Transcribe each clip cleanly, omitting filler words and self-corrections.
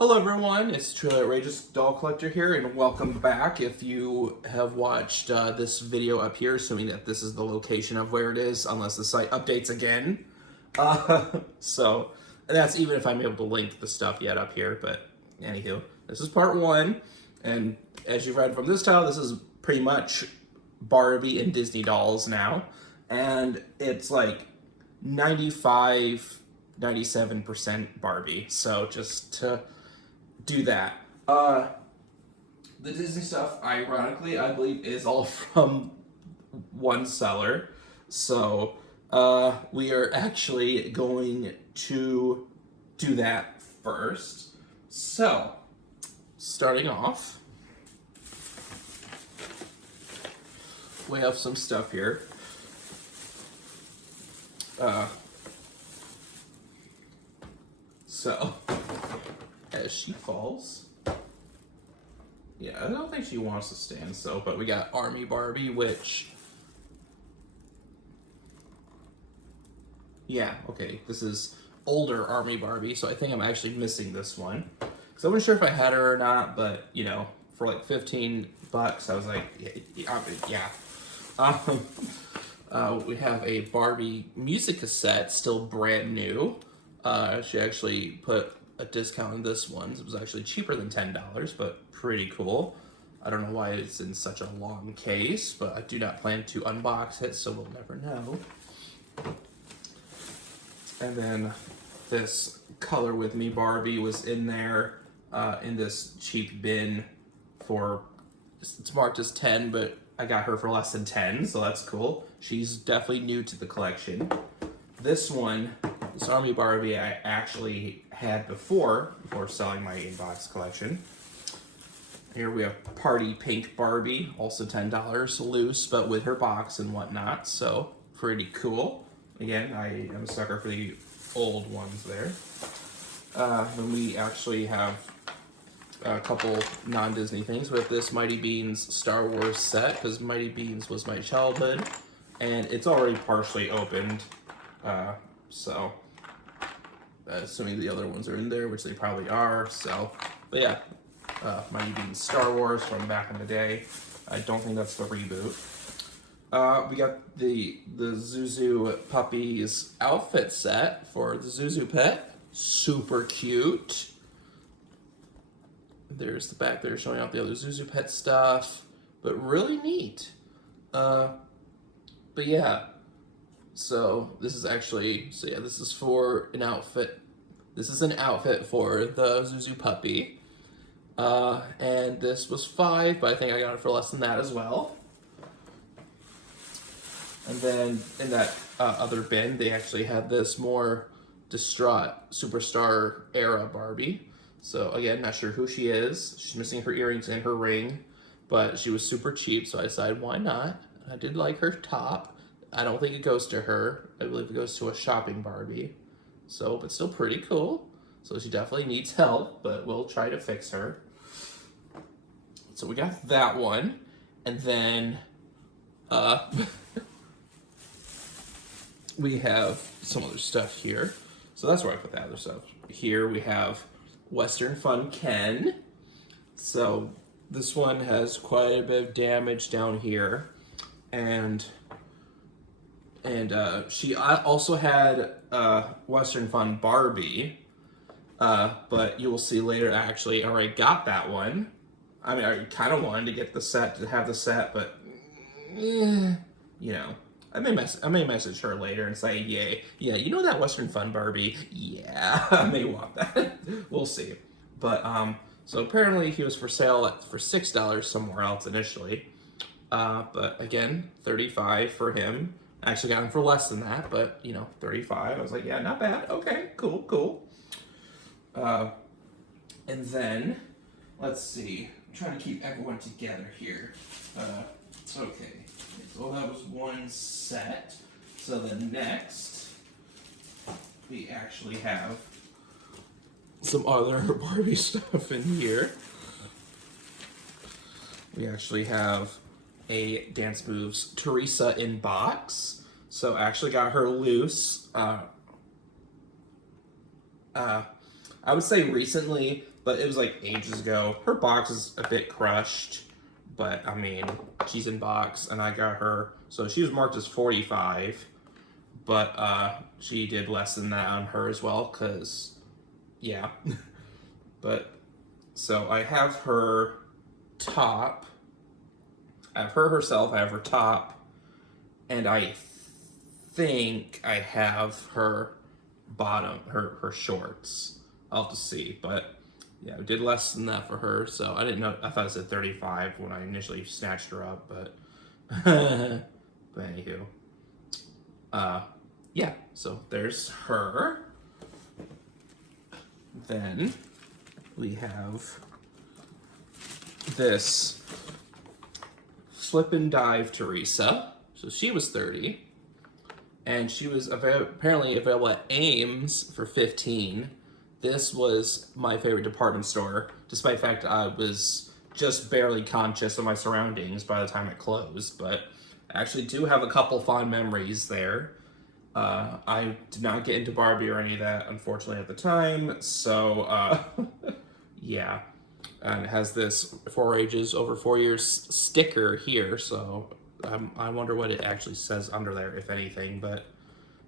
Hello everyone, it's truly outrageous doll collector here, and welcome back. If you have watched this video up here, assuming that this is the location of where it is, unless the site updates again. And that's even if I'm able to link the stuff yet up here. But anywho, this is part one, and as you read from this title, this is pretty much Barbie and Disney dolls now, and it's like 97% Barbie. So just to do that. The Disney stuff, ironically, I believe is all from one seller. So we are actually going to do that first. So, starting off, we have some stuff here. So, as she falls, yeah, I don't think she wants to stand so, but we got Army Barbie, which, yeah, okay, this is older Army Barbie, so I think I'm actually missing this one. Because I wasn't sure if I had her or not, but, you know, for like 15 bucks, I was like, yeah. We have a Barbie music cassette, still brand new. She actually put a discount on this one. It was actually cheaper than $10, but pretty cool. I don't know why it's in such a long case, but I do not plan to unbox it, so we'll never know. And then this Color With Me Barbie was in there in this cheap bin for, it's marked as 10, but I got her for less than 10, so that's cool. She's definitely new to the collection. This one, this Army Barbie, I actually had before selling my inbox collection. Here we have Party Pink Barbie, also $10 loose, but with her box and whatnot, so pretty cool. Again, I am a sucker for the old ones there. Then we actually have a couple non-Disney things with this Mighty Beans Star Wars set, because Mighty Beans was my childhood, and it's already partially opened, so assuming the other ones are in there, which they probably are. So, but yeah, Mighty Beans Star Wars from back in the day. I don't think that's the reboot. We got the Zuzu Puppies outfit set for the Zuzu pet. Super cute. There's the back there showing off the other Zuzu pet stuff, but really neat. But yeah. So this is actually, this is for an outfit. This is an outfit for the Zuzu puppy. And this was $5, but I think I got it for less than that as well. And then in that other bin, they actually had this more distraught superstar era Barbie. So again, not sure who she is. She's missing her earrings and her ring, but she was super cheap, so I decided why not. I did like her top. I don't think it goes to her. I believe it goes to a shopping Barbie. So, but still pretty cool. So she definitely needs help, but we'll try to fix her. So we got that one. And then we have some other stuff here. So that's where I put the other stuff. Here we have Western Fun Ken. So this one has quite a bit of damage down here. And she also had Western Fun Barbie, but you will see later I actually already got that one. I mean, I kind of wanted to get the set, to have the set, but, you know, I may message her later and say, yeah, you know that Western Fun Barbie? Yeah, I may want that. We'll see. But, so apparently he was for sale for $6 somewhere else initially. But again, $35 for him. I actually got him for less than that, but, you know, $35. I was like, yeah, not bad. Okay, cool. And then, let's see. I'm trying to keep everyone together here. Okay, so that was one set. So then next, we actually have some other Barbie stuff in here. We actually have a Dance Moves Teresa in box. So I actually got her loose. I would say recently, but it was like ages ago. Her box is a bit crushed, but I mean, she's in box, and I got her, so she was marked as 45, but she did less than that on her as well, because, yeah. But, so I have her top, I have her herself, I have her top, and I think I have her bottom, her shorts. I'll have to see, but yeah, we did less than that for her, so I didn't know, I thought it said 35 when I initially snatched her up, but, but anywho. Yeah, so there's her. Then we have this Flip and Dive Teresa. So she was 30, and she was apparently available at Ames for 15. This was my favorite department store, despite the fact I was just barely conscious of my surroundings by the time it closed, but I actually do have a couple fond memories there. I did not get into Barbie or any of that, unfortunately, at the time, so, yeah. And it has this 4 ages over 4 years sticker here, so I wonder what it actually says under there, if anything, but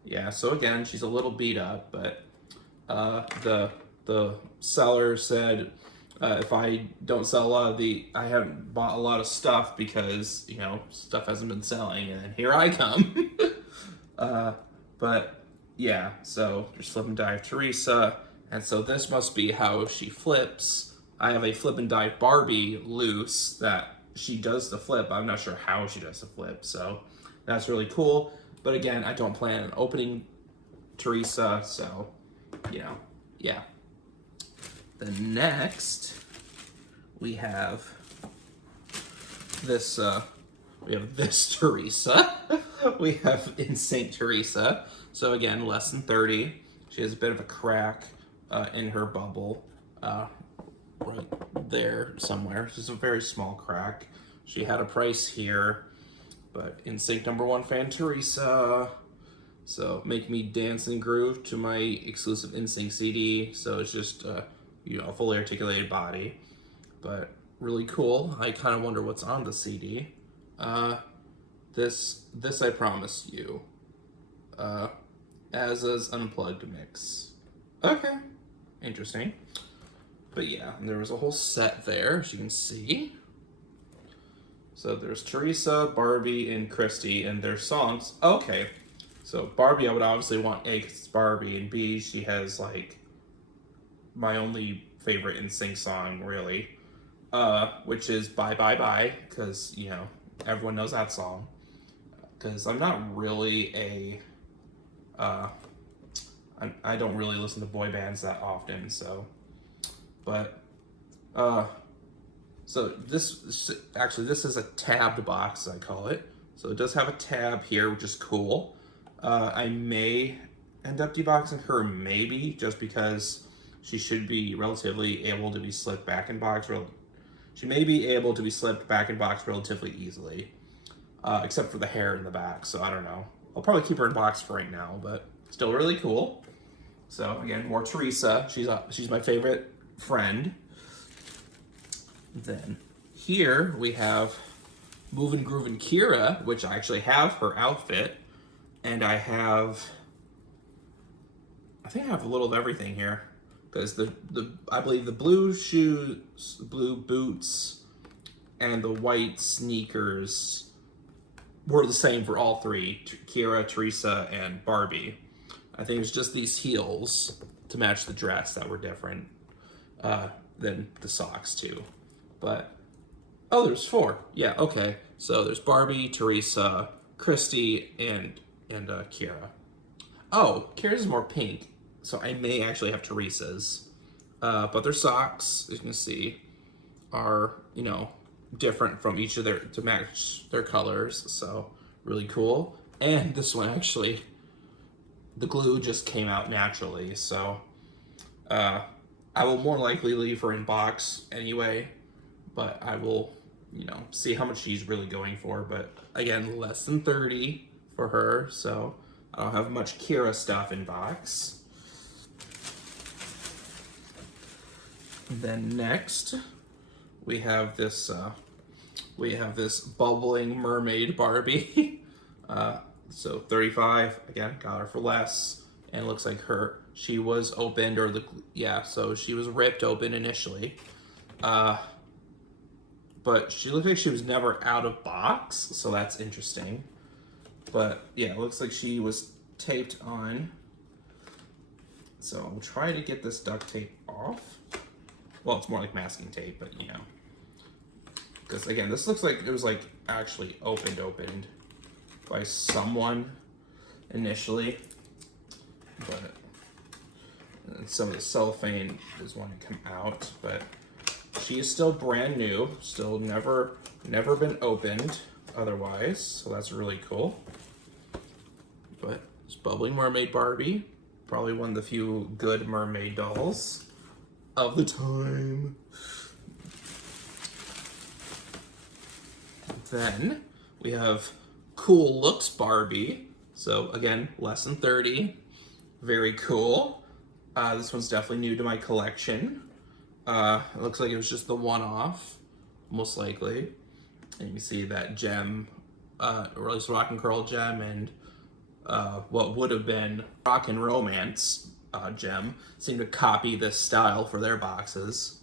yeah, so again, she's a little beat up, but the seller said if I don't sell a lot of I haven't bought a lot of stuff because, you know, stuff hasn't been selling, and then here I come. But yeah, so there's Flip and Dive Teresa, and so this must be how she flips. I have a Flip and Dive Barbie loose that she does the flip. I'm not sure how she does the flip, so that's really cool. But again, I don't plan on opening Teresa, so, you know, yeah. Then next, we have this, Teresa. We have Insane Teresa. So again, less than 30. She has a bit of a crack in her bubble, right there somewhere. Just a very small crack. She had a price here, but NSYNC #1 fan Teresa. So make me dance and groove to my exclusive NSYNC CD. So it's just you know, a fully articulated body, but really cool. I kind of wonder what's on the CD. This I promised you. Azza's Unplugged mix. Okay, interesting. But yeah, there was a whole set there, as you can see. So there's Teresa, Barbie, and Christy, and their songs. Okay, so Barbie, I would obviously want A, 'cause it's Barbie, and B, she has like my only favorite NSYNC song, really, which is Bye Bye Bye, because, you know, everyone knows that song. Because I'm not really I don't really listen to boy bands that often, so, but, so this is a tabbed box, I call it. So it does have a tab here, which is cool. I may end up deboxing her, maybe, just because she should be relatively able to be slipped back in box. She may be able to be slipped back in box relatively easily, except for the hair in the back, so I don't know. I'll probably keep her in box for right now, but still really cool. So again, more Teresa. She's my favorite friend. Then here we have Movin' Groovin' Kira, which I actually have her outfit, and I think I have a little of everything here, because I believe the blue shoes, blue boots, and the white sneakers were the same for all three, Kira, Teresa, and Barbie. I think it's just these heels to match the dress that were different than the socks too. But, oh, there's 4. Yeah, okay. So there's Barbie, Teresa, Christy, and Kira. Oh, Kira's is more pink, so I may actually have Teresa's. But their socks, as you can see, are, you know, different from each of to match their colors, so really cool. And this one actually, the glue just came out naturally, so I will more likely leave her in box anyway, but I will, you know, see how much she's really going for. But again, less than 30 for her, so I don't have much Kira stuff in box. And then next, we have this bubbling mermaid Barbie. So 35, again, got her for less. And it looks like she was opened, so she was ripped open initially. But she looked like she was never out of box, so that's interesting. But yeah, it looks like she was taped on. So I'll try to get this duct tape off. Well, it's more like masking tape, but you know. Because again, this looks like it was like actually opened by someone initially. But some of the cellophane is wanting to come out, but she is still brand new, still never been opened otherwise, so that's really cool. But it's bubbling mermaid Barbie, probably one of the few good mermaid dolls of the time. Then we have Cool Looks Barbie. So again, less than 30. Very cool. This one's definitely new to my collection. It looks like it was just the one-off, most likely. And you can see that gem, or at least Rock and Curl gem, and what would have been Rock and Romance gem seem to copy this style for their boxes.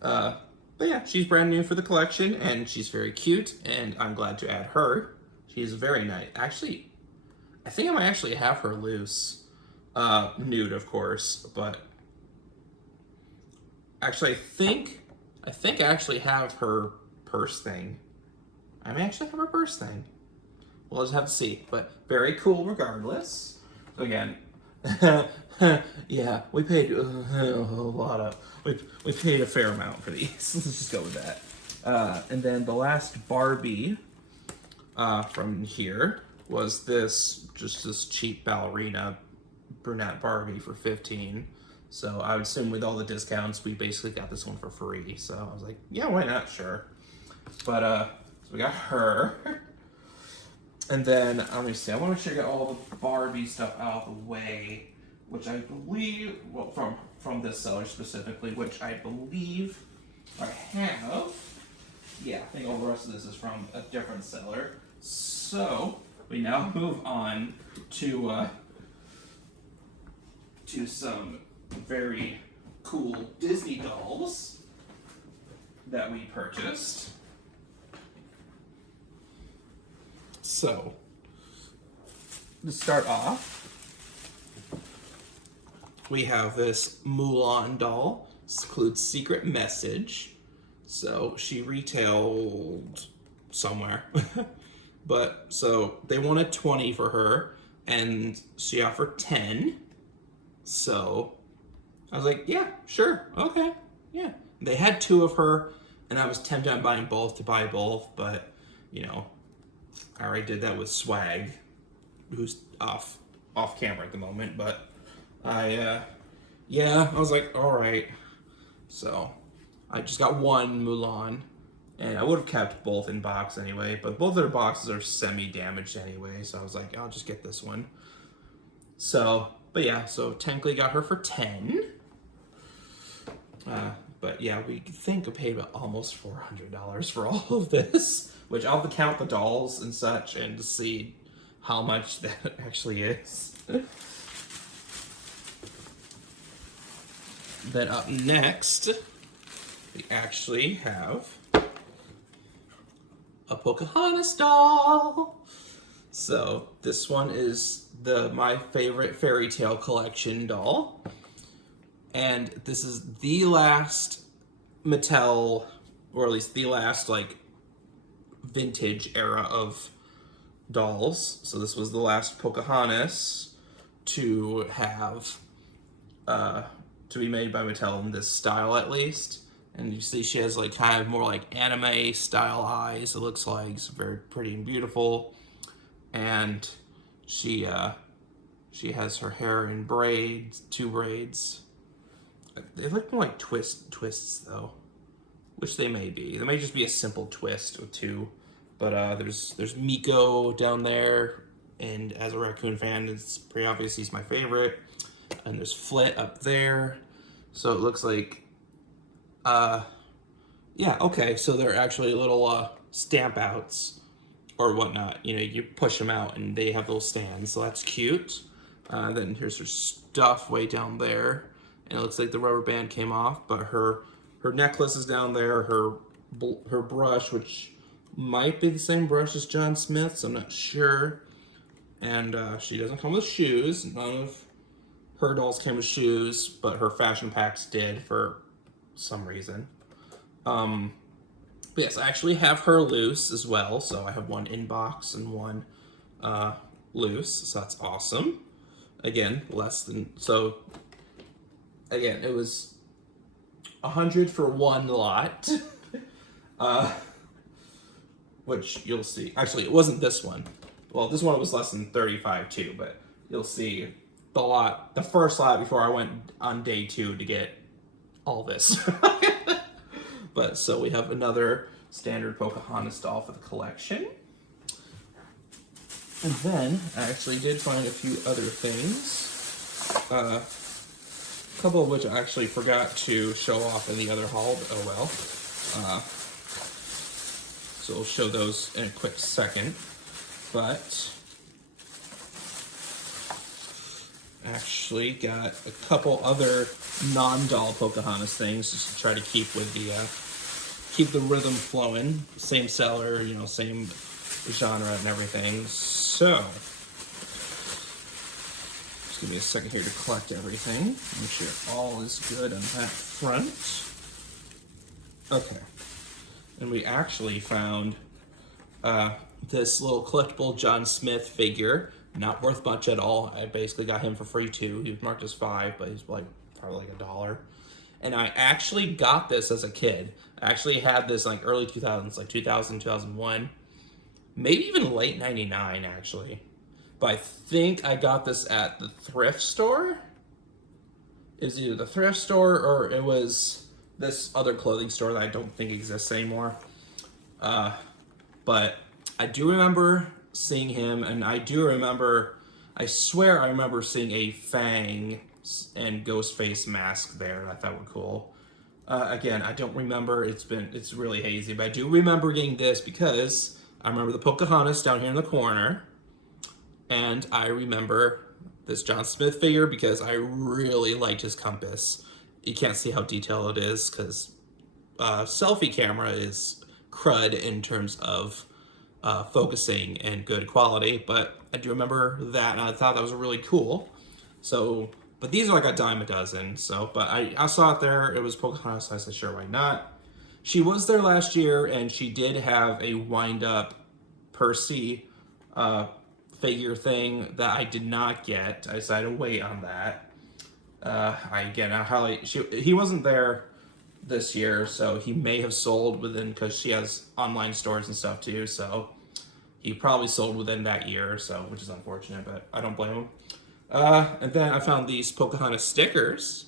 But yeah, she's brand new for the collection, and she's very cute, and I'm glad to add her. She's very nice. Actually, I think I might actually have her loose. Nude, of course, but actually, I think I actually have her purse thing. I may actually have her purse thing. We'll just have to see, but very cool regardless. So again, yeah, we paid a lot of, we paid a fair amount for these. Let's just go with that. And then the last Barbie from here was this cheap ballerina brunette Barbie for 15. So I would assume with all the discounts, we basically got this one for free. So I was like, yeah, why not? Sure. But so we got her. And then let me see. I want to check out all the Barbie stuff out of the way, which I believe, well, from this seller specifically, which I believe I have. Yeah, I think all the rest of this is from a different seller. So we now move on to some very cool Disney dolls that we purchased. So, to start off, we have this Mulan doll. This includes Secret Message. So, she retailed somewhere. But, so, they wanted 20 for her, and she offered 10. So, I was like, yeah, sure, okay, yeah. They had 2 of her, and I was tempted on buying both to buy both, but, you know, I already did that with Swag, who's off camera at the moment, but I was like, all right. So I just got one Mulan, and I would have kept both in box anyway, but both of their boxes are semi-damaged anyway, so I was like, I'll just get this one. So, but yeah, so technically got her for 10. But yeah, we think I paid about almost $400 for all of this, which I'll have to count the dolls and such and to see how much that actually is. Then up next, we actually have a Pocahontas doll. So this one is my favorite fairy tale collection doll. And this is the last Mattel, or at least the last like vintage era of dolls. So this was the last Pocahontas to have to be made by Mattel in this style at least. And you see she has like kind of more like anime style eyes. It looks like it's very pretty and beautiful. And she has her hair in braids, 2 braids. They look more like twists though, which they may be. They may just be a simple twist with 2. But there's Miko down there, and as a raccoon fan, it's pretty obvious he's my favorite. And there's Flit up there. So it looks like Yeah, okay, so they're actually little stamp outs or whatnot. You know, you push them out and they have little stands, so that's cute. Then here's her stuff way down there, and it looks like the rubber band came off, but her necklace is down there. Her brush, which might be the same brush as John Smith's, I'm not sure. And she doesn't come with shoes. None of her dolls came with shoes, but her fashion packs did for some reason. But yes, I actually have her loose as well. So I have one in box and one loose. So that's awesome. Again, again, it was 100 for one lot. Which you'll see. Actually, it wasn't this one. Well, this one was less than 35 too, but you'll see the first lot before I went on day 2 to get all this. But so we have another standard Pocahontas doll for the collection. And then I actually did find a few other things. A couple of which I actually forgot to show off in the other haul, but oh well. So we'll show those in a quick second. But actually got a couple other non-doll Pocahontas things just to try to keep the rhythm flowing. Same seller, you know, same genre and everything. So just give me a second here to collect everything. Make sure all is good on that front. Okay. And we actually found this little collectible John Smith figure. Not worth much at all. I basically got him for free too. He was marked as $5, but he's like probably like $1. And I actually got this as a kid. I actually had this like early 2000s, like 2000, 2001. Maybe even late 99 actually. But I think I got this at the thrift store. It was either the thrift store or it was this other clothing store that I don't think exists anymore. But I do remember seeing him, and I swear I remember seeing a Fang and Ghostface mask there. I thought were cool. Again, I don't remember. It's really hazy, but I do remember getting this because I remember the Pocahontas down here in the corner, and I remember this John Smith figure because I really liked his compass. You can't see how detailed it is because selfie camera is crud in terms of focusing and good quality, but I do remember that, and I thought that was really cool. So, but these are like a dime a dozen. So, but I saw it there. It was Pocahontas. I said, sure, why not? She was there last year, and she did have a wind-up Percy figure thing that I did not get. I decided to wait on that. He wasn't there this year, so he may have sold within, because she has online stores and stuff too, so he probably sold within that year or so, which is unfortunate, but I don't blame him. And then I found these Pocahontas stickers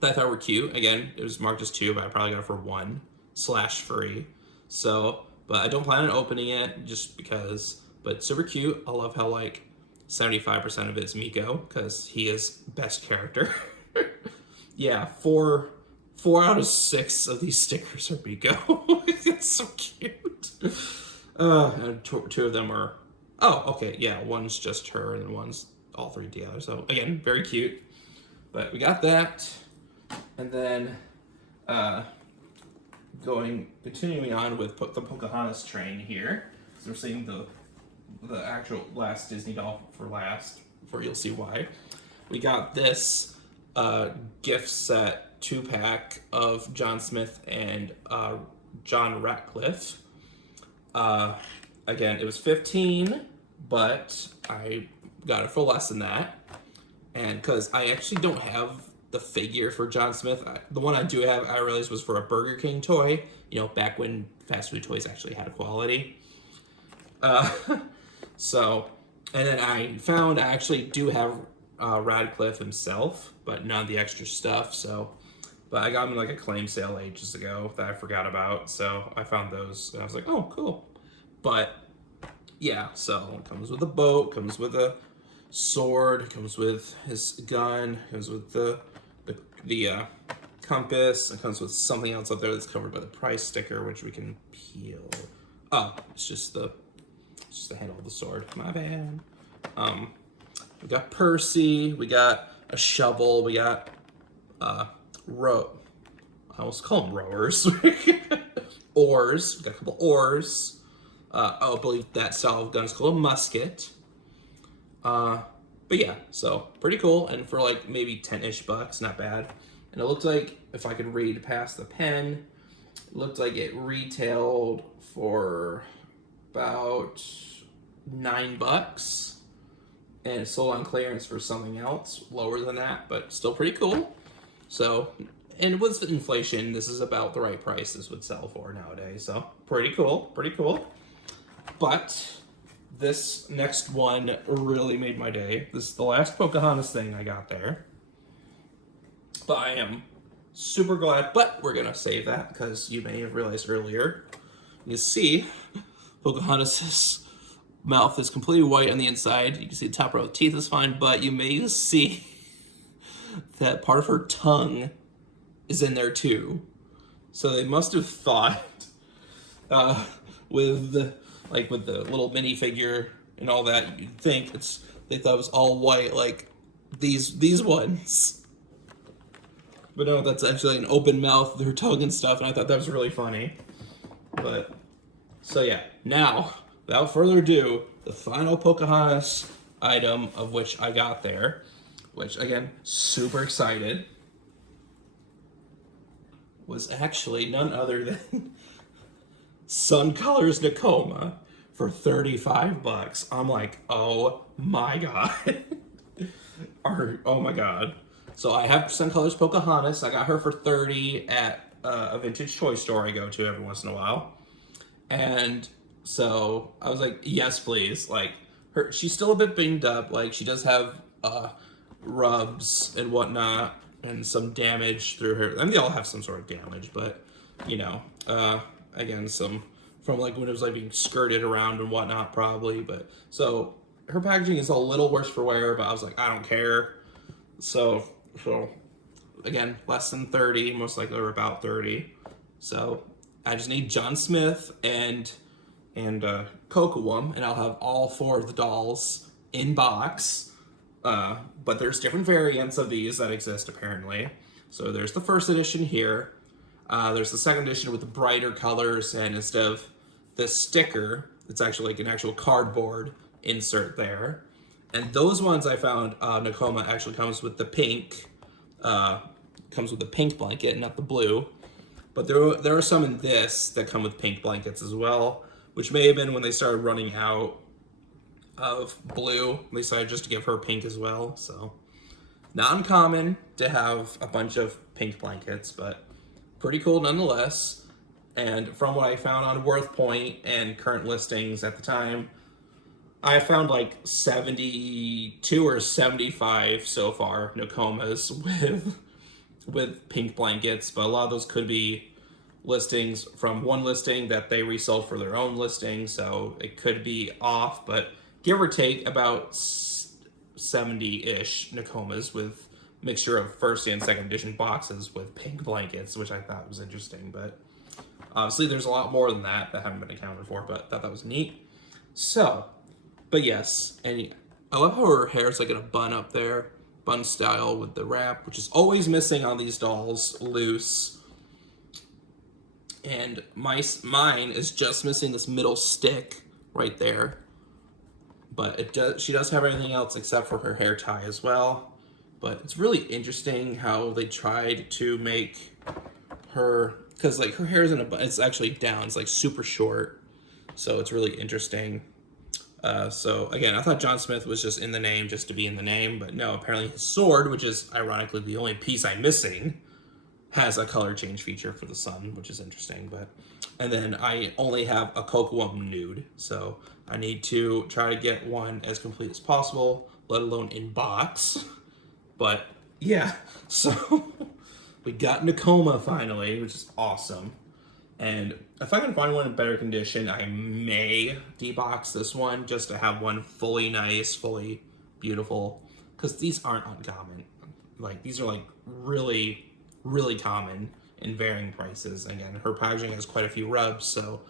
that I thought were cute. Again, it was marked as 2, but I probably got it for 1/free. So, but I don't plan on opening it just because, but super cute. I love how like 75% of it is Miko, because he is best character. Yeah, 4 out of 6 of these stickers are Miko. It's so cute. And two of them are, oh, okay, yeah, one's just her and one's all 3 together. So again, very cute. But we got that. And then continuing on with the Pocahontas train here. So we're seeing the actual last Disney doll for last, before you'll see why. We got this gift set 2-pack of John Smith and John Ratcliffe. Again, it was $15, but I got it for less than that. And because I actually don't have the figure for John Smith, the one I do have, I realized was for a Burger King toy, you know, back when fast food toys actually had a quality. So, and then I found I actually do have Radcliffe himself, but none of the extra stuff, so, but I got him like a claim sale ages ago that I forgot about, so I found those, and I was like, oh, cool. But, yeah, so it comes with a boat, comes with a sword, comes with his gun, comes with the compass. It comes with something else up there that's covered by the price sticker, which we can peel. Oh, it's just the handle of the sword. My bad. We got Percy. We got a shovel. We got I almost call them rowers. Oars. We got a couple oars. I believe that style of gun is called a musket. But yeah, so pretty cool, and for like maybe 10-ish bucks, not bad. And it looked like, if I could read past the pen, it looked like it retailed for about $9, and it sold on clearance for something else lower than that, but still pretty cool. So, and with inflation, this is about the right price this would sell for nowadays. So pretty cool, pretty cool. But this next one really made my day. This is the last Pocahontas thing I got there. But I am super glad, but we're gonna save that because you may have realized earlier, you see Pocahontas' mouth is completely white on the inside. You can see the top row of the teeth is fine, but you may see that part of her tongue is in there too. So they must have thought, with the little minifigure and all that, you'd think they thought it was all white, like these ones. But no, that's actually an open mouth, their tongue and stuff, and I thought that was really funny. But, so yeah, now, without further ado, the final Pocahontas item of which I got there, which, again, super excited, was actually none other than Sun Colors Nakoma for $35. I'm like, oh my god. Oh my god. So I have Sun Colors Pocahontas. I got her for $30 at a vintage toy store I go to every once in a while. And so I was like, yes, please. Like, she's still a bit banged up. Like, she does have rubs and whatnot and some damage through her. I mean, they all have some sort of damage, but, you know, again, some from like when it was like being skirted around and whatnot, probably. But so her packaging is a little worse for wear, but I was like, I don't care. So again, less than 30, most likely, or about 30. So I just need John Smith and Kocoum, and I'll have all 4 of the dolls in box. But there's different variants of these that exist apparently. So there's the first edition here. There's the second edition with the brighter colors, and instead of this sticker, it's actually like an actual cardboard insert there. And those ones I found, Nakoma actually comes with the pink, blanket, not the blue. But there are some in this that come with pink blankets as well, which may have been when they started running out of blue. They decided just to give her pink as well. So not uncommon to have a bunch of pink blankets, but pretty cool nonetheless. And from what I found on Worth Point and current listings at the time, I found like 72 or 75 so far Nakomas with pink blankets, but a lot of those could be listings from one listing that they resold for their own listing, so it could be off, but give or take about 70-ish Nakomas with mixture of first and second edition boxes with pink blankets, which I thought was interesting. But obviously there's a lot more than that haven't been accounted for, but I thought that was neat. So, but yes, and I love how her hair's like in a bun up there, bun style with the wrap, which is always missing on these dolls, loose. And mine is just missing this middle stick right there. But she does have everything else except for her hair tie as well. But it's really interesting how they tried to make her, because like her hair is in a bun, it's actually down, it's like super short. So it's really interesting. So again, I thought John Smith was just in the name just to be in the name, but no, apparently his sword, which is ironically the only piece I'm missing, has a color change feature for the sun, which is interesting. But and then I only have a Kocoum nude, so I need to try to get one as complete as possible, let alone in box. But yeah, so we got Nakoma finally, which is awesome. And if I can find one in better condition, I may debox this one just to have one fully nice, fully beautiful, because these aren't uncommon. Like, these are like really, really common in varying prices. Again, her packaging has quite a few rubs, so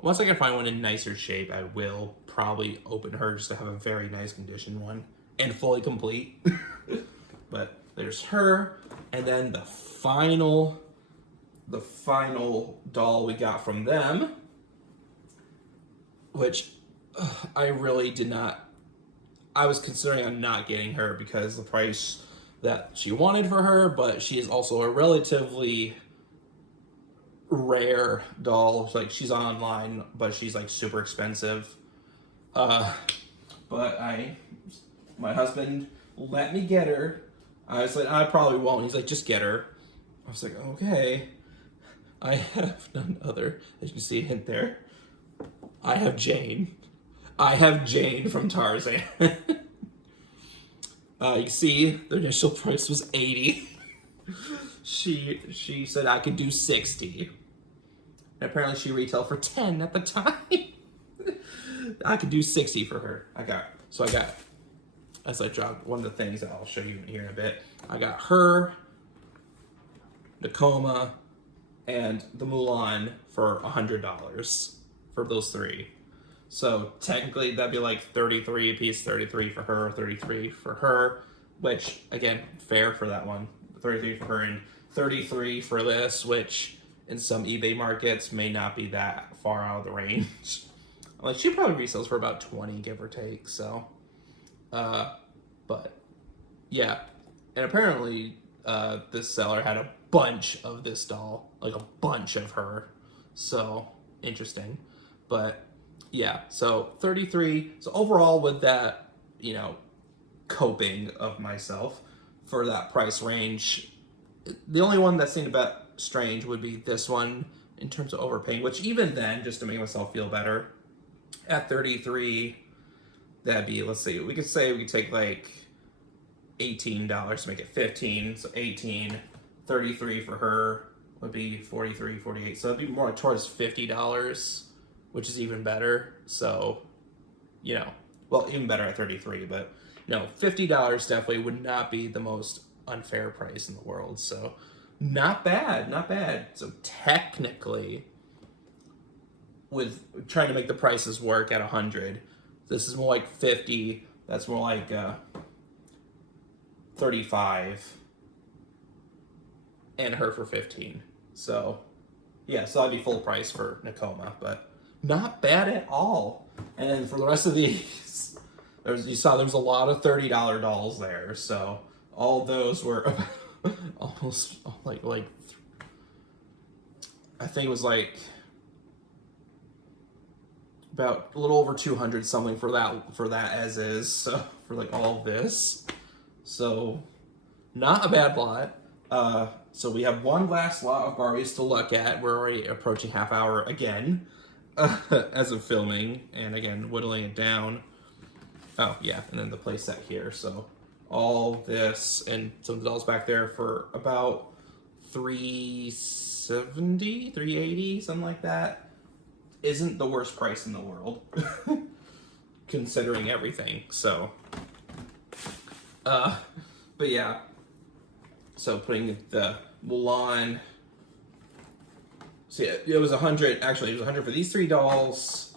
once I can find one in nicer shape, I will probably open her just to have a very nice condition one and fully complete. But there's her, and then the final doll we got from them, which I really did not. I was considering on not getting her because the price that she wanted for her, but she is also a relatively rare doll. Like, she's online, but she's like super expensive. But my husband let me get her. I was like, I probably won't. He's like, just get her. I was like, okay. I have none other, as you can see, hint there. I have Jane. I have Jane from Tarzan. You see, the initial price was $80. She said I could do $60. And apparently she retailed for $10 at the time. I could do $60 for her. As I dropped one of the things that I'll show you here in a bit, I got her, Nakoma, and the Mulan for $100 for those three. So technically that'd be like $33 a piece, $33 for her, $33 for her, which again, fair for that one. $33 for her and $33 for this, which in some eBay markets may not be that far out of the range. Like, she probably resells for about $20, give or take. So, but yeah, and apparently this seller had a bunch of this doll, like a bunch of her. So interesting, but yeah. So 33. So overall, with that, coping of myself for that price range, the only one that seemed a bit strange would be this one in terms of overpaying, which even then, just to make myself feel better, at 33, that'd be, let's see, we could take like $18 to make it 15, so 18, 33 for her would be 43, 48, so it'd be more towards $50, which is even better. So, well, even better at 33, but $50 definitely would not be the most unfair price in the world. So not bad. So technically, with trying to make the prices work at 100, this is more like 50. That's more like 35, and her for 15. So yeah, so that'd be full price for Nakoma, but not bad at all. And then for the rest of these, you saw there was a lot of $30 dolls there. So all those were almost like I think it was like about a little over 200 something for that as is. So for like all of this, so not a bad lot. So we have one last lot of Barbies to look at. We're already approaching half hour again as of filming, and again whittling it down. Oh yeah, and then the play set here. So all this and some dolls back there for about $370, $380, something like that. Isn't the worst price in the world, considering everything. So, but yeah. So putting the Mulan. See, it was 100. Actually, it was 100 for these three dolls.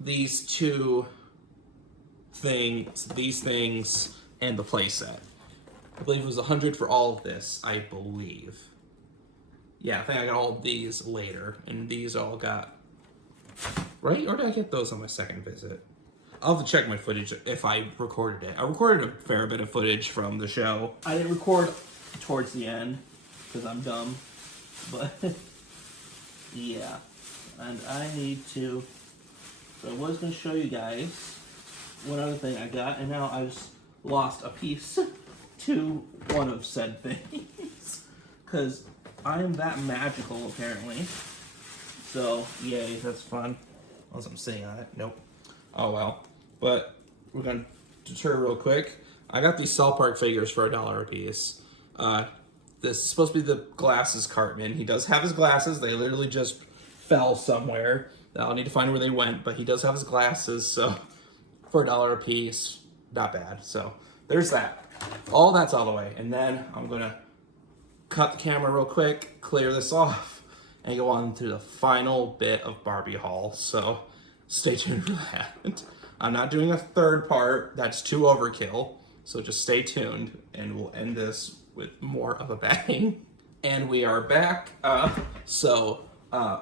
These two things, these things, and the playset. I believe it was 100 for all of this. I believe. Yeah, I think I got all of these later, and these all got right. Or did I get those on my second visit? I'll have to check my footage if I recorded it. I recorded a fair bit of footage from the show. I didn't record towards the end because I'm dumb, but yeah. And I need to. So I was going to show you guys one other thing I got, and now I just lost a piece to one of said things because I am that magical apparently. So yay, that's fun. Unless I'm sitting on it. Nope. Oh well. But we're gonna deter real quick. I got these South Park figures for $1 a piece. This is supposed to be the glasses Cartman. He does have his glasses. They literally just fell somewhere. I'll need to find where they went, but he does have his glasses. So for $1 a piece, not bad. So there's that. All that's all the way. And then I'm gonna cut the camera real quick, clear this off, and go on to the final bit of Barbie haul. So stay tuned for that. I'm not doing a third part. That's too overkill. So just stay tuned, and we'll end this with more of a bang. And we are back. I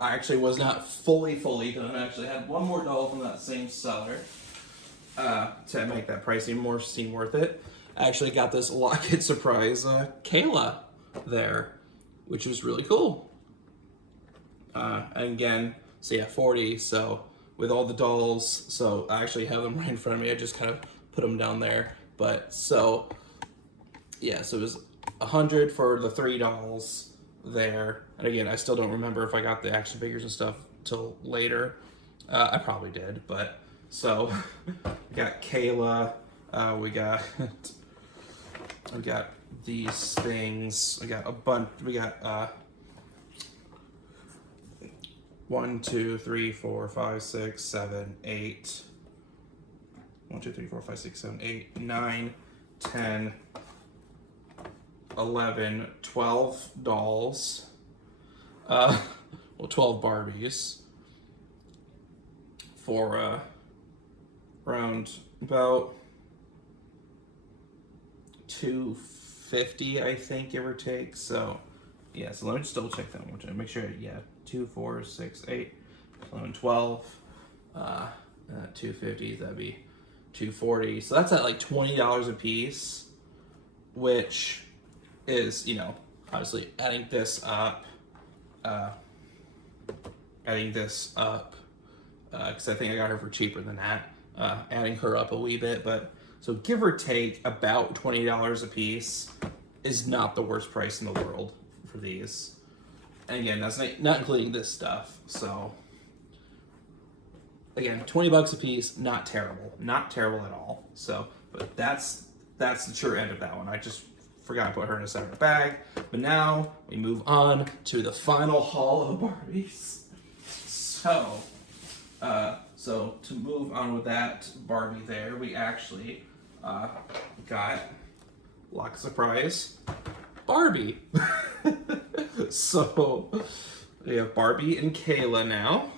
actually was not fully done. I actually had one more doll from that same seller to make that pricing more seem worth it. I actually got this Locket surprise Kayla there, which was really cool. And again, so yeah, 40. So with all the dolls, so I actually have them right in front of me. I just kind of put them down there. But so yeah, so it was 100 for the 3 dolls there. And again, I still don't remember if I got the action figures and stuff till later. I probably did, but so we got Kayla. We got these things. I got a bunch. We got 1, 2, 3, 4, 5, 6, 7, 8. 1, 2, 3, 4, 5, 6, 7, 8, 9, 10, 11, 12 dolls. Well, 12 Barbies for around about $250, I think, give or take. So yeah, so let me just double check that one more time. Make sure, yeah, 2, 4, 6, 8, 11, 12, 250, that'd be 240. So that's at like $20 a piece, which is, you know, obviously adding this up, because I think I got her for cheaper than that, adding her up a wee bit, but so give or take about $20 a piece is not the worst price in the world for these. And again, that's not including this stuff. So again, 20 bucks a piece, not terrible at all. So, but that's the true end of that one. I just forgot to put her in a separate bag. But now we move on to the final haul of Barbies. So to move on with that Barbie there, we actually got Lock Surprise Barbie. So we have Barbie and Kayla now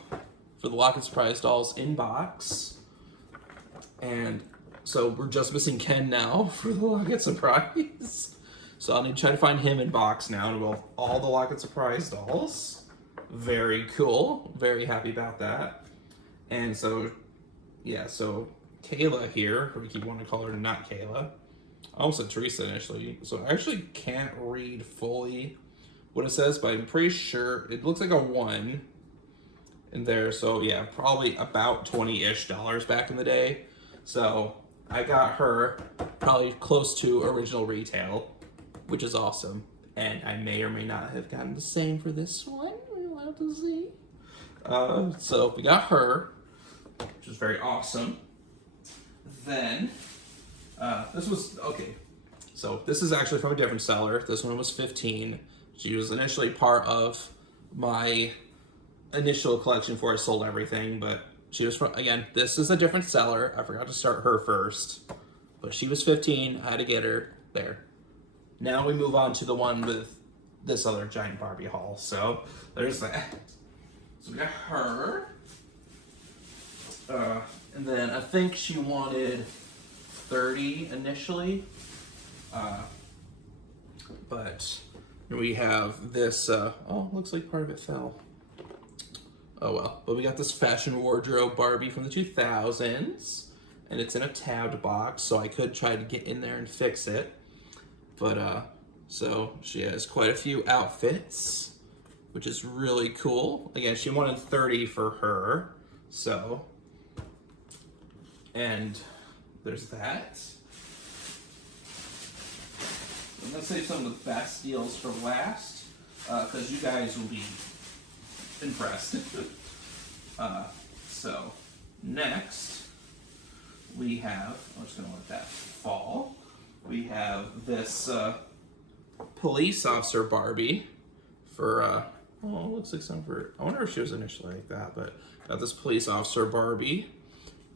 for the Lock Surprise dolls in box. And so we're just missing Ken now for the Lock Surprise. So I'll need to try to find him in box now, and we'll have all the Lock Surprise dolls. Very cool. Very happy about that. And so, yeah, so Kayla here, or we keep wanting to call her not Kayla. I almost said Teresa initially. So I actually can't read fully what it says, but I'm pretty sure it looks like a 1 in there. So yeah, probably about $20-ish back in the day. So I got her probably close to original retail, which is awesome. And I may or may not have gotten the same for this one. We'll have to see. So we got her, which is very awesome. Then, this was, okay. So this is actually from a different seller. This one was 15. She was initially part of my initial collection before I sold everything, but she was from, again, this is a different seller. I forgot to start her first, but she was 15. I had to get her there. Now we move on to the one with this other giant Barbie haul. So there's that. So we got her. And then I think she wanted 30 initially. But we have this, oh, looks like part of it fell. Oh well, but we got this fashion wardrobe Barbie from the 2000s, and it's in a tabbed box, so I could try to get in there and fix it. But, so she has quite a few outfits, which is really cool. Again, she wanted 30 for her, so, and there's that. I'm gonna save some of the best deals for last, because you guys will be impressed. So next we have, I'm just gonna let that fall. We have this police officer Barbie for, oh, it looks like some for, I wonder if she was initially like that, but got this police officer Barbie.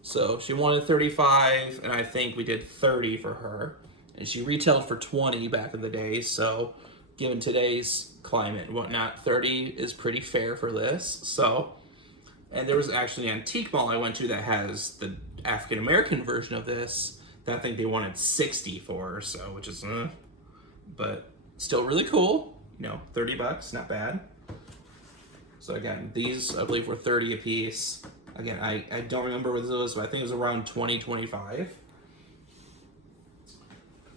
So she wanted 35, and I think we did 30 for her. And she retailed for 20 back in the day, so given today's climate and whatnot, 30 is pretty fair for this. So, and there was actually an antique mall I went to that has the African American version of this that I think they wanted 60 for, so, which is, but still really cool. You know, 30 bucks, not bad. So again, these I believe were 30 a piece. Again, I don't remember what those, but I think it was around 20, 25.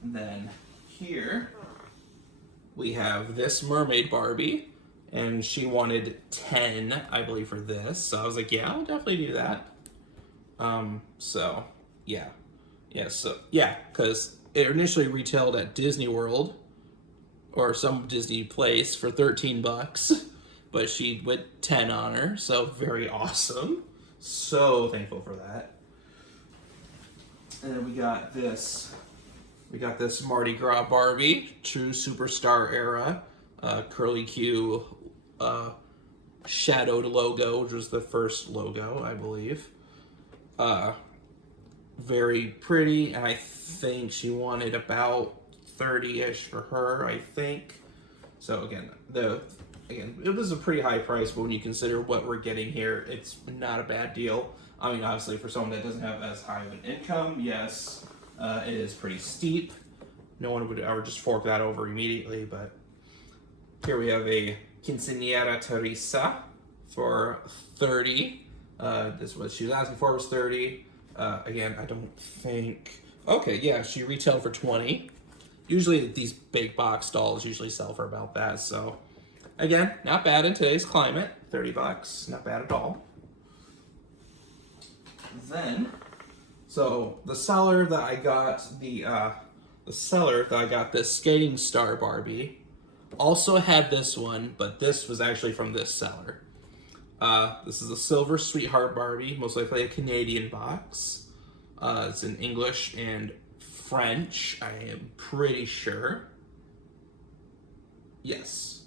And then here we have this mermaid Barbie, and she wanted 10, I believe, for this. So I was like, yeah, I'll definitely do that. So yeah, because it initially retailed at Disney World or some Disney place for 13 bucks, but she went 10 on her. So very awesome. So thankful for that. And then we got this Mardi Gras Barbie, true superstar era, curly Q, shadowed logo, which was the first logo, I believe. Very pretty, and I think she wanted about 30-ish for her, I think. So again, it was a pretty high price, but when you consider what we're getting here, it's not a bad deal. I mean, obviously, for someone that doesn't have as high of an income, yes, it is pretty steep. No one would ever just fork that over immediately, but here we have a Quinceañera Teresa for 30. This was she was asking for was 30. Again, I don't think. Okay, yeah, she retailed for 20. Usually, these big box dolls usually sell for about that. So, again, not bad in today's climate. 30 bucks, not bad at all. Then, so the seller that I got this skating star Barbie also had this one, but this was actually from this seller. This is a silver sweetheart Barbie, most likely a Canadian box. It's in English and French, I am pretty sure. Yes,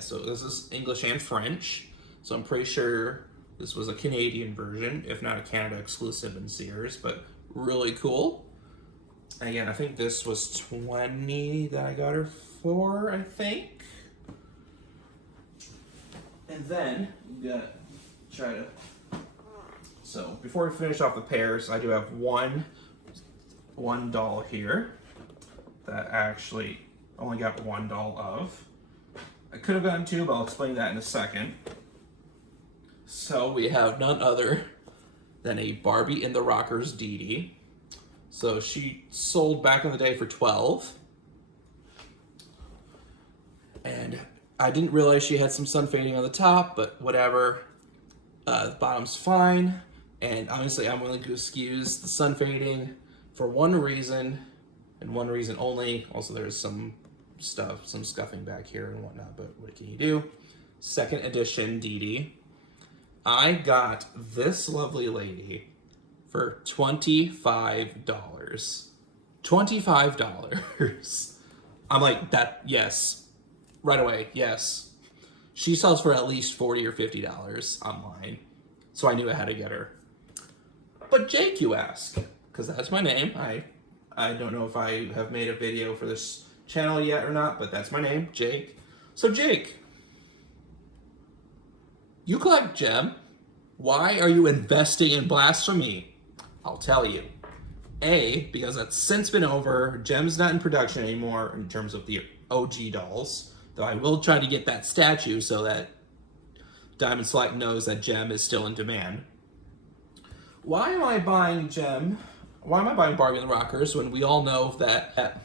so this is English and French, so I'm pretty sure this was a Canadian version, if not a Canada exclusive in Sears, but really cool. Again, I think this was 20 that I got her for, I think. And then we got try to. So before we finish off the pairs, I do have one doll here that I actually only got one doll of. I could have gotten two, but I'll explain that in a second. So we have none other than a Barbie in the Rockers Dee Dee. So she sold back in the day for 12. And I didn't realize she had some sun fading on the top, but whatever. The bottom's fine. And honestly, I'm willing to excuse the sun fading for one reason, and one reason only. Also, there's some stuff, some scuffing back here and whatnot, but what can you do? Second edition Dee Dee. I got this lovely lady for $25. $25. I'm like, that, yes. Right away, yes. She sells for at least $40 or $50 online. So I knew I had to get her. But Jake, you ask, because that's my name. I don't know if I have made a video for this channel yet or not, but that's my name, Jake. So Jake, you collect gem. Why are you investing in blasphemy? I'll tell you. A, because that's since been over. Gem's not in production anymore in terms of the OG dolls. Though I will try to get that statue so that Diamond Select knows that Gem is still in demand. Why am I buying Gem? Why am I buying Barbie and the Rockers when we all know that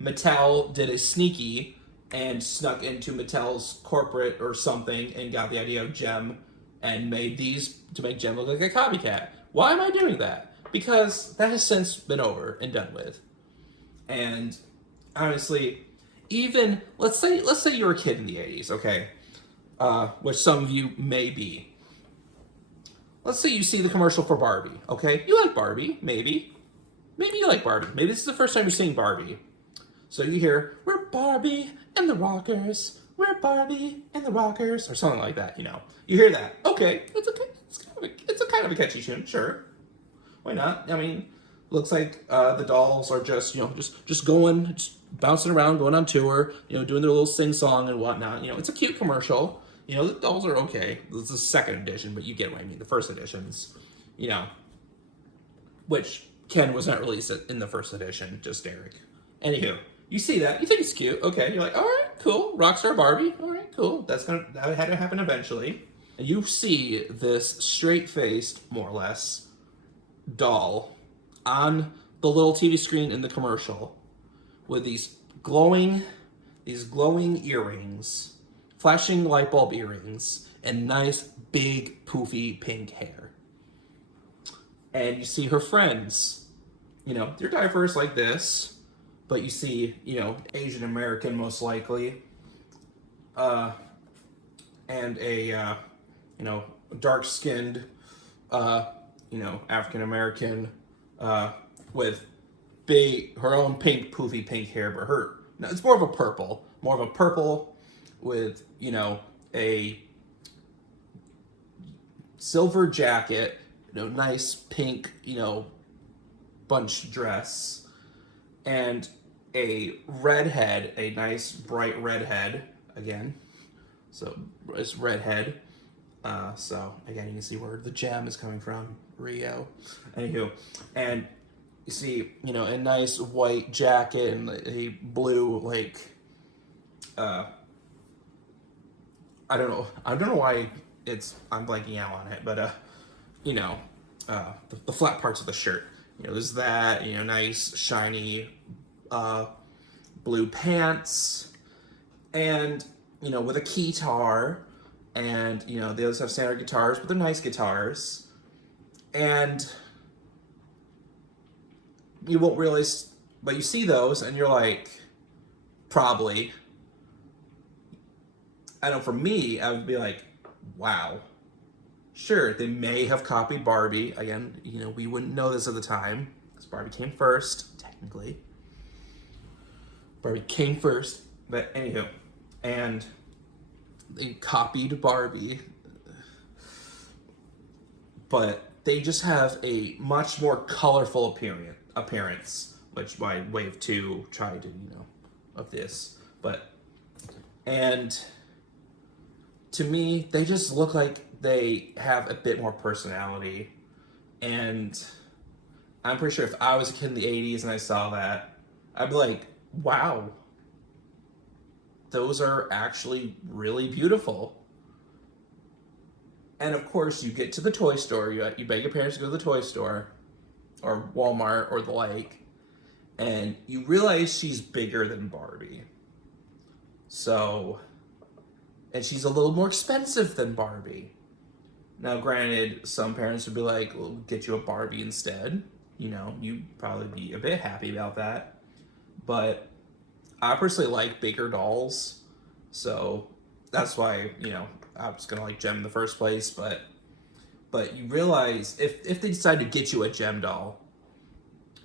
Mattel did a sneaky and snuck into Mattel's corporate or something and got the idea of Gem and made these to make Gem look like a copycat? Why am I doing that? Because that has since been over and done with. And honestly, even let's say you're a kid in the 80s, okay? Which some of you may be. Let's say you see the commercial for Barbie, okay? You like Barbie, maybe. Maybe you like Barbie. Maybe this is the first time you're seeing Barbie. So you hear, "We're Barbie and the Rockers. We're Barbie and the Rockers," or something like that, you know. You hear that. Okay, it's kind of a catchy tune, sure. Why not? I mean, Looks like the dolls are just, just going, just bouncing around, going on tour, doing their little sing song and whatnot. It's a cute commercial. The dolls are okay. This is the second edition, but you get what I mean. The first editions, which Ken was not released in the first edition, just Derek. Anywho, you see that, you think it's cute. Okay, you're like, all right, cool. Rockstar Barbie. All right, cool. That had to happen eventually. And you see this straight-faced, more or less, doll on the little TV screen in the commercial with these glowing earrings, flashing light bulb earrings, and nice big poofy pink hair. And you see her friends, they're diverse like this, but you see, Asian American most likely, and a, dark skinned, African American, with her own pink, poofy pink hair, but it's more of a purple with, a silver jacket, nice pink, bunch dress, and a redhead, a nice bright redhead, again, so it's redhead, so again, you can see where the gem is coming from, Rio. Anywho, and you see, a nice white jacket and a blue, I don't know why I'm blanking out on it, but, the flat parts of the shirt. There's that, nice, shiny, blue pants, and, with a keytar, and, the others have standard guitars, but they're nice guitars. And you won't realize, but you see those and you're like, probably. I know for me, I would be like, wow. Sure, they may have copied Barbie. Again, we wouldn't know this at the time, because Barbie came first, technically. Barbie came first, but anywho. And they copied Barbie. But they just have a much more colorful appearance, which by Wave 2 tried to, of this. And to me, they just look like they have a bit more personality. And I'm pretty sure if I was a kid in the 80s and I saw that, I'd be like, wow, those are actually really beautiful. And of course, you get to the toy store, you beg your parents to go to the toy store, or Walmart, or the like, and you realize she's bigger than Barbie. So, and she's a little more expensive than Barbie. Now, granted, some parents would be like, we'll get you a Barbie instead. You'd probably be a bit happy about that. But I personally like bigger dolls, so that's why, I was gonna like Gem in the first place, but you realize if they decide to get you a Gem doll,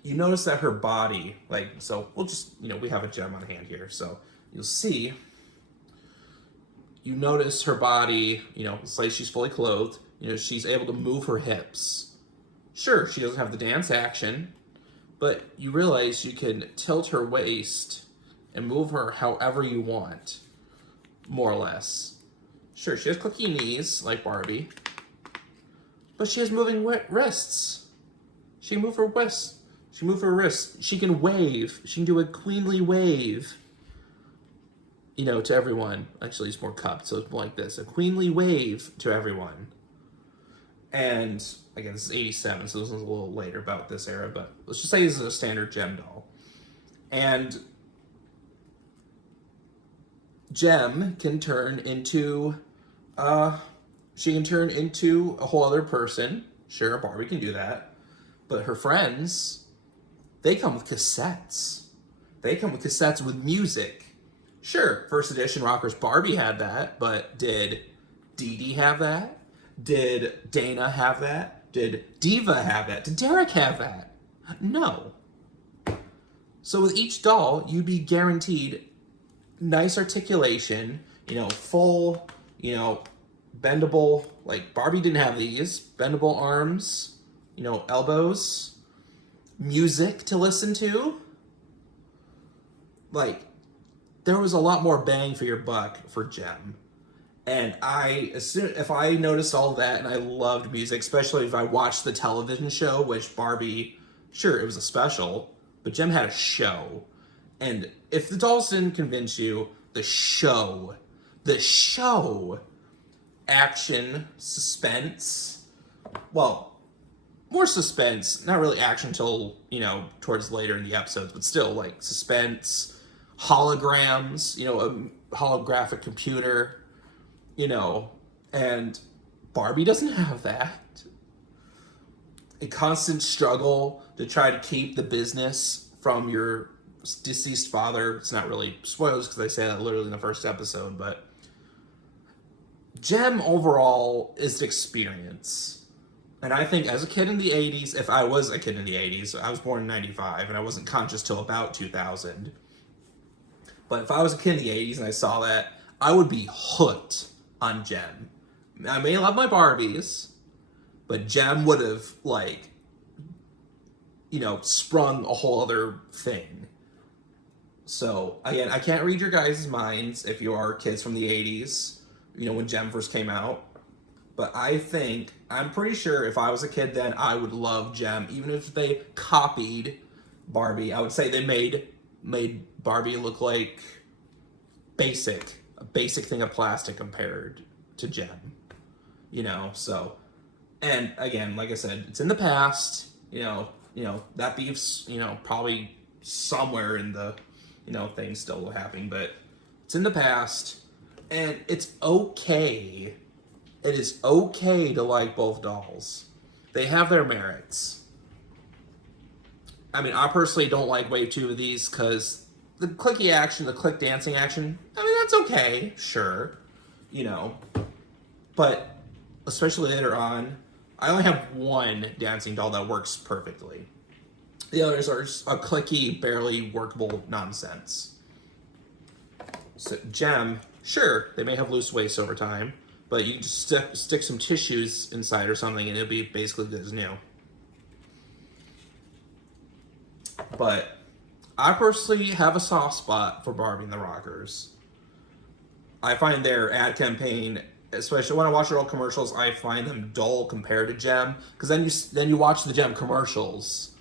you notice that her body, so we'll just, we have a Gem on hand here, so you'll see, you notice her body, it's like she's fully clothed, she's able to move her hips. Sure, she doesn't have the dance action, but you realize you can tilt her waist and move her however you want, more or less. Sure, she has clicky knees, like Barbie, but she has moving wrists. She can move her wrists. She can move her wrists. She can wave. She can do a queenly wave, to everyone. Actually, it's more cupped, so it's more like this. A queenly wave to everyone. And, again, this is 87, so this one's a little later about this era, but let's just say this is a standard Gem doll. And Gem can turn into, she can turn into a whole other person. Sure, Barbie can do that. But her friends, they come with cassettes. They come with cassettes with music. Sure, first edition rockers, Barbie had that, but did Dee Dee have that? Did Dana have that? Did Diva have that? Did Derek have that? No. So with each doll, you'd be guaranteed nice articulation, full, bendable, like Barbie didn't have these, bendable arms, elbows, music to listen to, like, there was a lot more bang for your buck for Gem. And if I noticed all that and I loved music, especially if I watched the television show, which Barbie, sure, it was a special, but Gem had a show. And if the dolls didn't convince you, the show, action, suspense, well, more suspense, not really action until, towards later in the episodes, but still, like, suspense, holograms, a holographic computer, and Barbie doesn't have that. A constant struggle to try to keep the business from your deceased father. It's not really spoilers because I say that literally in the first episode, but Gem overall is the experience. And I think as a kid in the 80s, if I was a kid in the 80s, I was born in 95 and I wasn't conscious till about 2000. But if I was a kid in the 80s and I saw that, I would be hooked on Gem. I may love my Barbies, but Gem would have, sprung a whole other thing. So, again, I can't read your guys' minds if you are kids from the 80s, when Gem first came out. But I'm pretty sure if I was a kid then, I would love Gem. Even if they copied Barbie, I would say they made Barbie look like a basic thing of plastic compared to Gem. So. And, again, like I said, it's in the past, that beef's, probably somewhere in the, things still happening, but it's in the past, and it's okay. It is okay to like both dolls. They have their merits. I mean, I personally don't like Wave 2 of these because the clicky action, the click dancing action, I mean, that's okay, sure, but especially later on, I only have one dancing doll that works perfectly. The others are a clicky, barely workable nonsense. So Gem, sure, they may have loose waist over time, but you just stick some tissues inside or something and it'll be basically good as new. But I personally have a soft spot for Barbie and the Rockers. I find their ad campaign, especially when I watch their old commercials, I find them dull compared to Gem. Because then you watch the Gem commercials.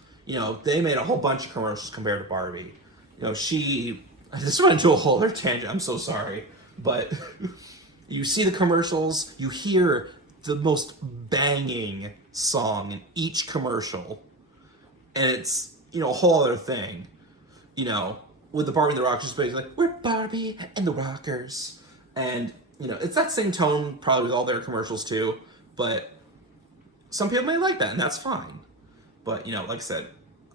They made a whole bunch of commercials compared to Barbie. This went into a whole other tangent. I'm so sorry, but you see the commercials, you hear the most banging song in each commercial, and it's a whole other thing. With the Barbie and the Rockers, basically like, we're Barbie and the Rockers, and it's that same tone probably with all their commercials too, but some people may like that, and that's fine. But, like I said,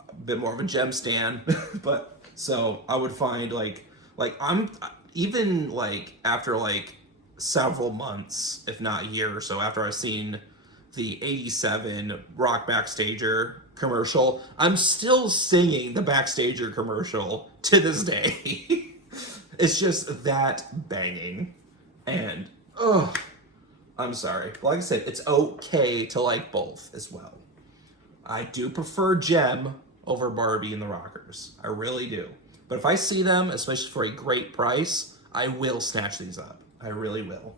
a bit more of a Gem stan. But, so I would find, I'm, even, after, several months, if not a year or so, after I've seen the 87 Rock Backstager commercial, I'm still singing the Backstager commercial to this day. It's just that banging. And, I'm sorry. Like I said, it's okay to like both as well. I do prefer Gem over Barbie and the Rockers. I really do. But if I see them, especially for a great price, I will snatch these up. I really will.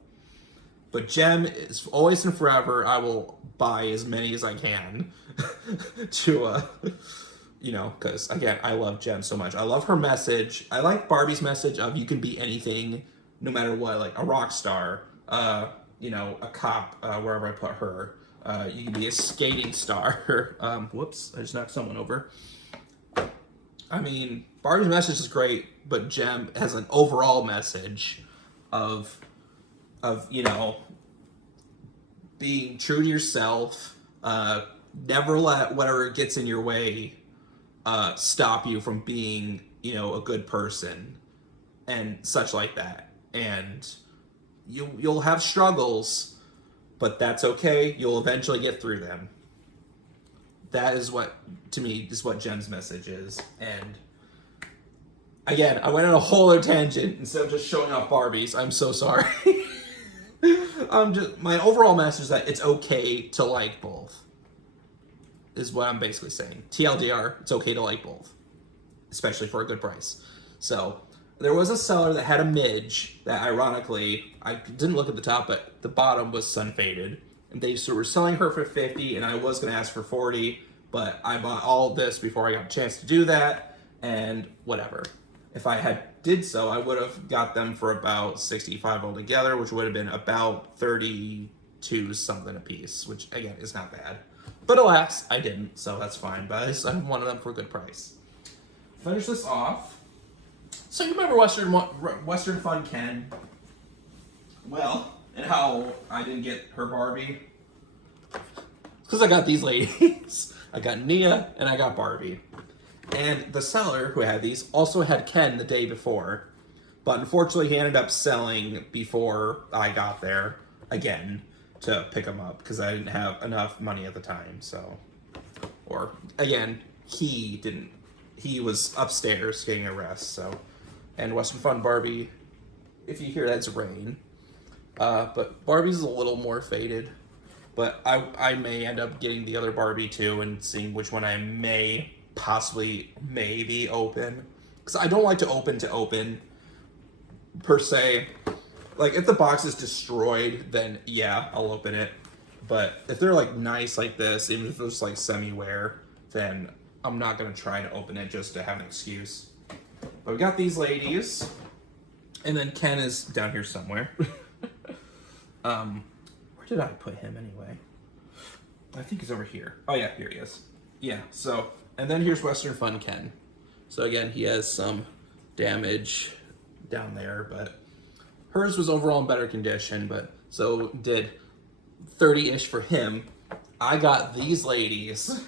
But Gem is always and forever. I will buy as many as I can to, because, again, I love Gem so much. I love her message. I like Barbie's message of you can be anything, no matter what, like a rock star, a cop, wherever I put her. You can be a skating star. Whoops, I just knocked someone over. I mean, Barbie's message is great, but Gem has an overall message of being true to yourself, never let whatever gets in your way stop you from being, a good person and such like that. And you'll have struggles, but that's okay. You'll eventually get through them. That is what, to me, is what Gem's message is. And again, I went on a whole other tangent instead of just showing off Barbies. I'm so sorry. My overall message is that it's okay to like both. is what I'm basically saying. TLDR, it's okay to like both, especially for a good price. So there was a seller that had a midge that, ironically, I didn't look at the top, but the bottom was sun faded. And they were selling her for 50, and I was going to ask for 40, but I bought all this before I got a chance to do that, and whatever. If I had did so, I would have got them for about 65 altogether, which would have been about 32 something a piece, which again is not bad. But alas, I didn't, so that's fine. But I wanted them for a good price. Finish this off. So you remember Western Fun Ken? Well, and how I didn't get her Barbie? Because I got these ladies. I got Nia and I got Barbie. And the seller who had these also had Ken the day before. But unfortunately, he ended up selling before I got there again to pick him up because I didn't have enough money at the time. So, or again, he didn't. He was upstairs getting a rest. So, and Western Fun Barbie, if you hear that's rain. But Barbie's a little more faded. But I may end up getting the other Barbie too and seeing which one I may possibly maybe open. Because I don't like to open per se. Like if the box is destroyed, then yeah, I'll open it. But if they're like nice like this, even if they're just like semi-wear, then I'm not gonna try to open it just to have an excuse. But we got these ladies. And then Ken is down here somewhere. Where did I put him anyway? I think he's over here. Oh yeah, here he is. Yeah, so, and then here's Western Fun Ken. So again, he has some damage down there, but hers was overall in better condition, but so did 30-ish for him. I got these ladies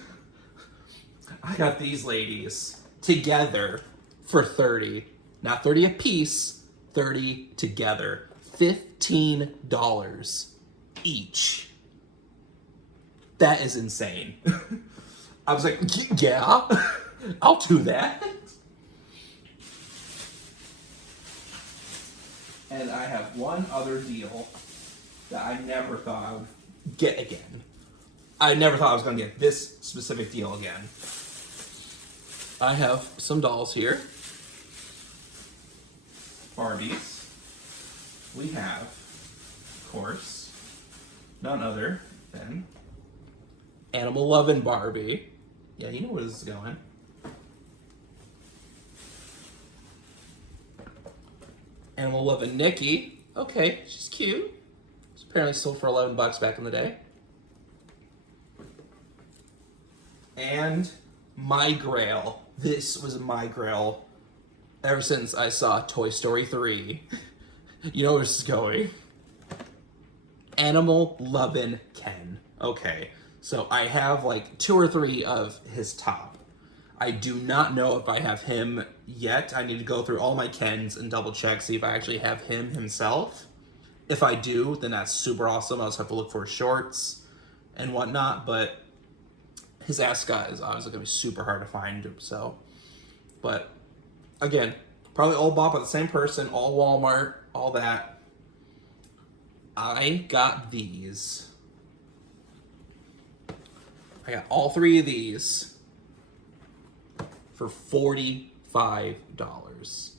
together for 30. Not 30 a piece, 30 together. $15 each. That is insane. I was like, yeah, I'll do that. And I have one other deal that I never thought I would get again. I never thought I was going to get this specific deal again. I have some dolls here. Barbies. We have, of course, none other than Animal Lovin' Barbie. Yeah, you know where this is going. Animal Lovin' Nikki. Okay, she's cute. It's apparently sold for $11 back in the day. And my grail. This was my grail ever since I saw Toy Story 3. You know where this is going. Animal Lovin' Ken. Okay, so I have like 2 or 3 of his top. I do not know if I have him yet. I need to go through all my Kens and double check, see if I actually have him himself. If I do, then that's super awesome. I'll just have to look for his shorts and whatnot, but his ascot is obviously gonna be super hard to find, so. But again, probably all bought by the same person, all Walmart, all that. I got these. I got all 3 of these for $45.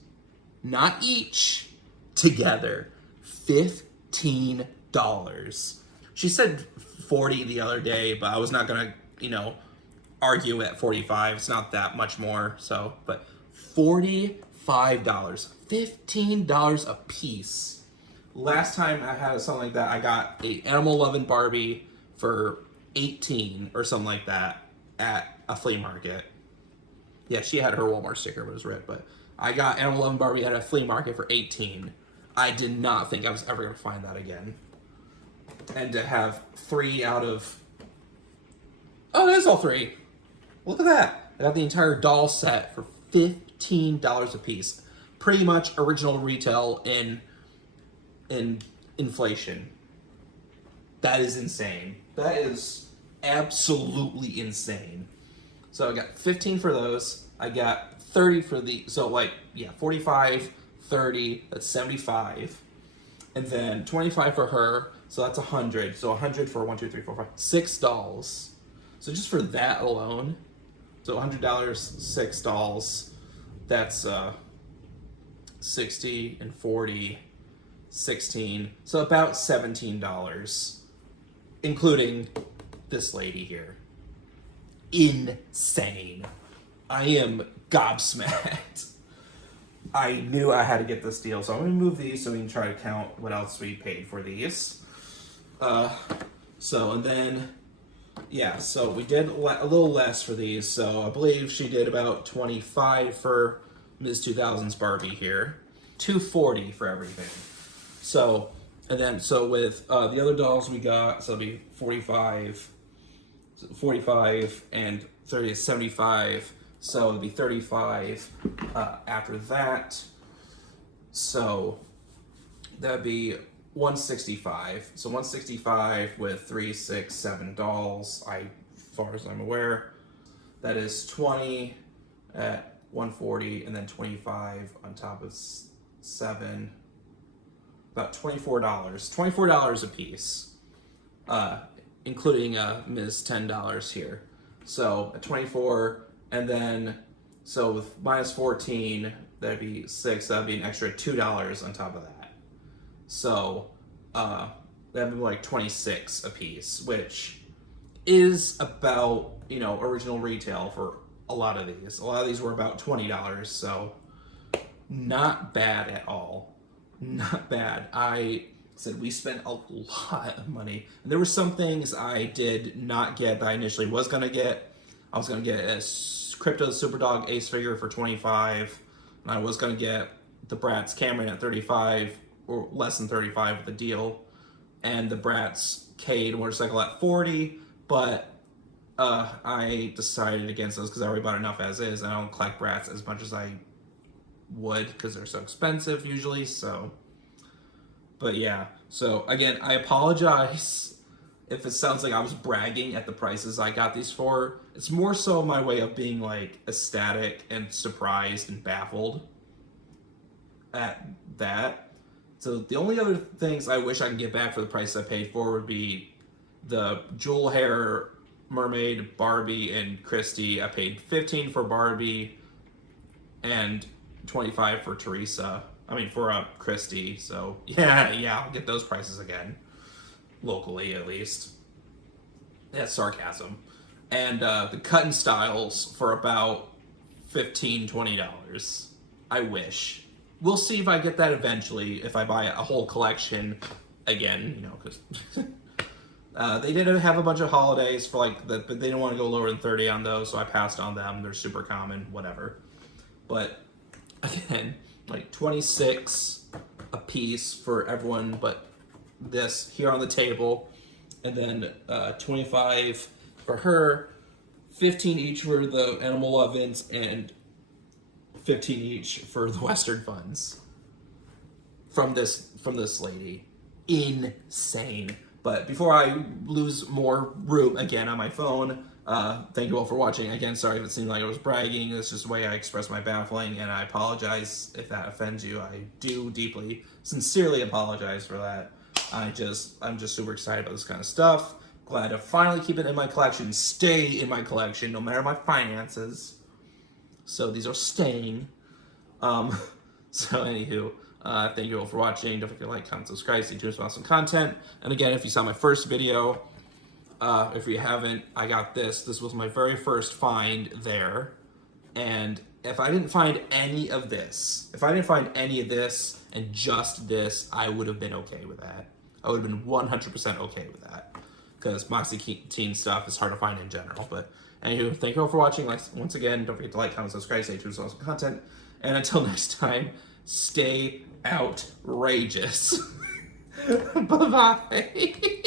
Not each, together. $15. She said 40 the other day, but I was not gonna, argue at 45. It's not that much more, so, but $45. $15 a piece. Last time I had something like that, I got a Animal Lovin' Barbie for 18 or something like that at a flea market. Yeah, she had her Walmart sticker, but it was red, but I got Animal Lovin' Barbie at a flea market for 18. I did not think I was ever going to find that again. And to have 3 out of... Oh, there's all 3. Look at that. I got the entire doll set for $15 a piece. Pretty much original retail in inflation. That is insane. That is absolutely insane. So I got 15 for those. I got 30 for the, so like, yeah, 45, 30, that's 75. And then 25 for her, so that's 100. So 100 for 1, 2, 3, 4, 5, 6 dolls. So just for that alone, so $100, 6 dolls, that's 60 and 40, 16, so about $17, including this lady here. Insane. I am gobsmacked. I knew I had to get this deal, so I'm going to move these so we can try to count what else we paid for these. And then, yeah, so we did a little less for these, so I believe she did about $25 for Ms. 2000's Barbie here. $240 for everything. So, and then, so with the other dolls we got, so it'll be 45 and 30 is 75, so it'll be 35 after that. So that'd be 165. So 165 with 3, 6, 7 dolls. As far as I'm aware, that is 20 at 140, and then 25 on top of 7. About $24. $24 a piece, including Ms. $10 here. So at 24, and then so with minus 14, that'd be 6. That'd be an extra $2 on top of that. So that'd be like 26 a piece, which is about, you know, original retail for a lot of these. A lot of these were about $20, so not bad at all. Not bad. I said we spent a lot of money. And there were some things I did not get that I initially was gonna get. I was gonna get a Crypto Superdog Ace figure for $25, and I was gonna get the Bratz Cameron at $35 or less than $35 with the deal, and the Bratz Cade motorcycle at $40. But I decided against those because I already bought enough as is, and I don't collect Bratz as much as I would because they're so expensive usually. So, but yeah. So again, I apologize if it sounds like I was bragging at the prices I got these for. It's more so my way of being like ecstatic and surprised and baffled at that. So the only other things I wish I could get back for the price I paid for would be the jewel hair mermaid Barbie and Christy. I paid $15 for Barbie and $25 for Teresa. I mean for Christy. So yeah, I'll get those prices again, locally at least. That's sarcasm. And the cut and styles for about $15, $20. I wish. We'll see if I get that eventually, if I buy a whole collection again, you know, because they did have a bunch of holidays for like, but they didn't want to go lower than 30 on those, so I passed on them. They're super common, whatever. But again, like 26 a piece for everyone but this here on the table, and then 25 for her, 15 each for the Animal Ovens, and 15 each for the Western Funds from this lady. Insane. But before I lose more room again on my phone, thank you all for watching. Again, sorry if it seemed like I was bragging. This is just the way I express my baffling, and I apologize if that offends you. I do deeply, sincerely apologize for that. I'm just super excited about this kind of stuff. Glad to finally keep it in my collection, stay in my collection, no matter my finances. So these are staying. So anywho, thank you all for watching. Don't forget to like, comment, subscribe, stay tuned for awesome content. And again, if you saw my first video, if you haven't, I got this. This was my very first find there. And if I didn't find any of this, and just this, I would have been okay with that. I would have been 100% okay with that. Because Moxie Teen stuff is hard to find in general. But anywho, thank you all for watching. Once again, don't forget to like, comment, subscribe, stay tuned for awesome content. And until next time, stay outrageous. Bye-bye.